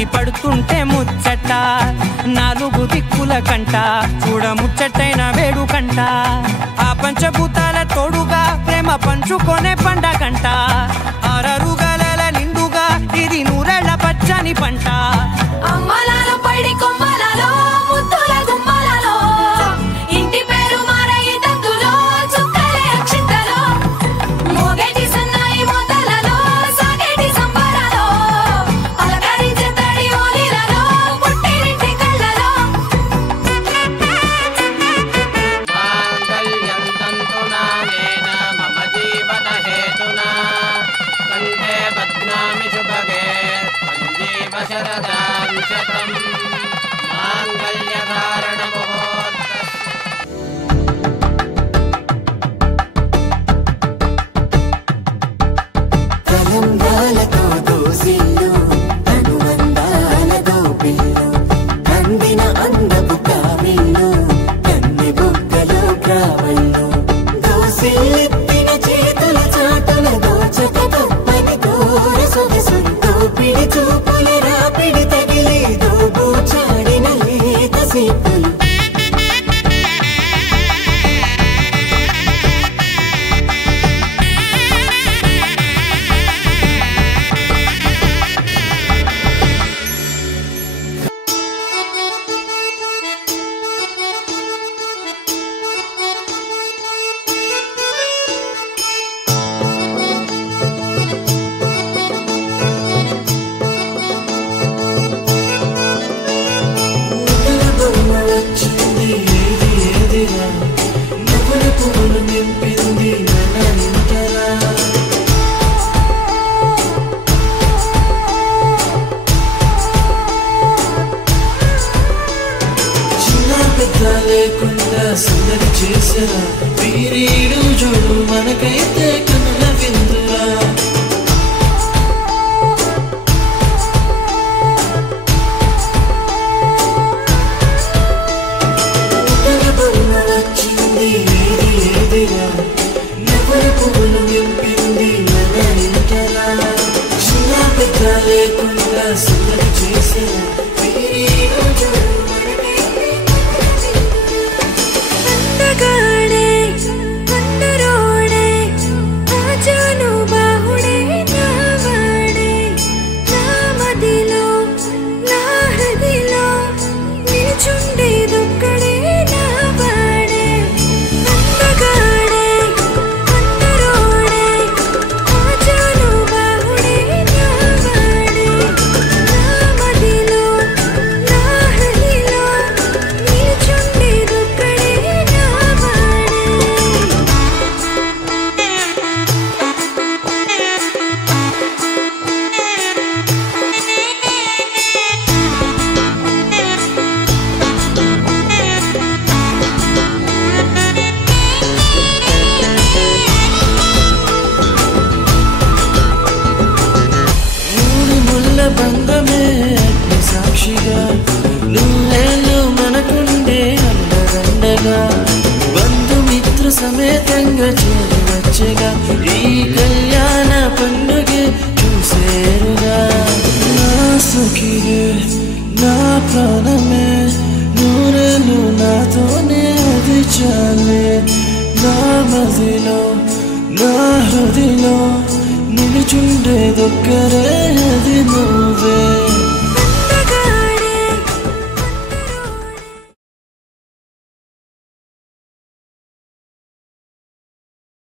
ముడి పడుతుంటే ముచ్చట నాలుగు దిక్కుల కంట చూడ ముచ్చటైన వేడుకంట ఆ పంచభూతాల తోడుగా ప్రేమ పంచుకొనే పండగంట ఆరరుగల నిండుగా ఇది నూరెళ్ళ పచ్చని పంట అమ్మలాలో పడి కొమ్మలలో ముద్దుల గుమ్మలలో ఇంటి పేరు మారయి తందులో చుక్కలే అక్షింతలో మోగేటి సన్నాయి మోతలలో సాగేటి సంబరాలో పలకరించే తడి ఓలిలలో పుట్టినింటి కళ్ళలో మాంగళ్యం తంతునా నేన మమ జీవన హేతునా కంఠే బధ్నామి శుభగే సంజీవ శరదాం శతం మాంగళ్యధారణ ముహూర్త కలంబాలతో దోసిల్లు అనువందాలతో పిల్లు అందిన అందపు కావిల్లు కన్ని బుగ్గలో గ్రావళ్ళు దోసిల్లెత్తిన చేతుల చాటుల దోచక తప్పని కోర సొగసులతో పిడి చూపుల రాపిడి తగిలి దోబూచాడిన లేత సీపులు లేకుండా సందడి చేసరా వీరీడు జోడు మనకైతే కనుల విందురా వచ్చింది ఏది ఏదిరా నవ్వుల పువ్వులు నింపింది మన ఇంటరా చిన్న పెద్ద లేకుండా సందడి చేసరా వీరీడు జోడు అందగాడే అందరోడే ఆజాను బాహుడే నావాడే నా మదిలో నా హృదిలో నిలుచుండేదొక్కడే నావాడే అందగాడే అందరోడే ఆజాను బాహుడే నావాడే నా మదిలో నా హృదిలో నిలుచుండేదొక్కడే బంధమే అగ్ని సాక్షిగా నువ్వేళ్ళు మనకుండే అండదండగా బంధుమిత్ర సమేతంగా చేరి వచ్చేగా ఈ కళ్యాణ పండుగే చూసేరుగా నా సుఖిగే నా ప్రాణమే నూరేళ్ళు నాతోనే అది చాలే నా మదిలో నా హృదిలో నిలుచుండేదొక్కరే అది నువ్వే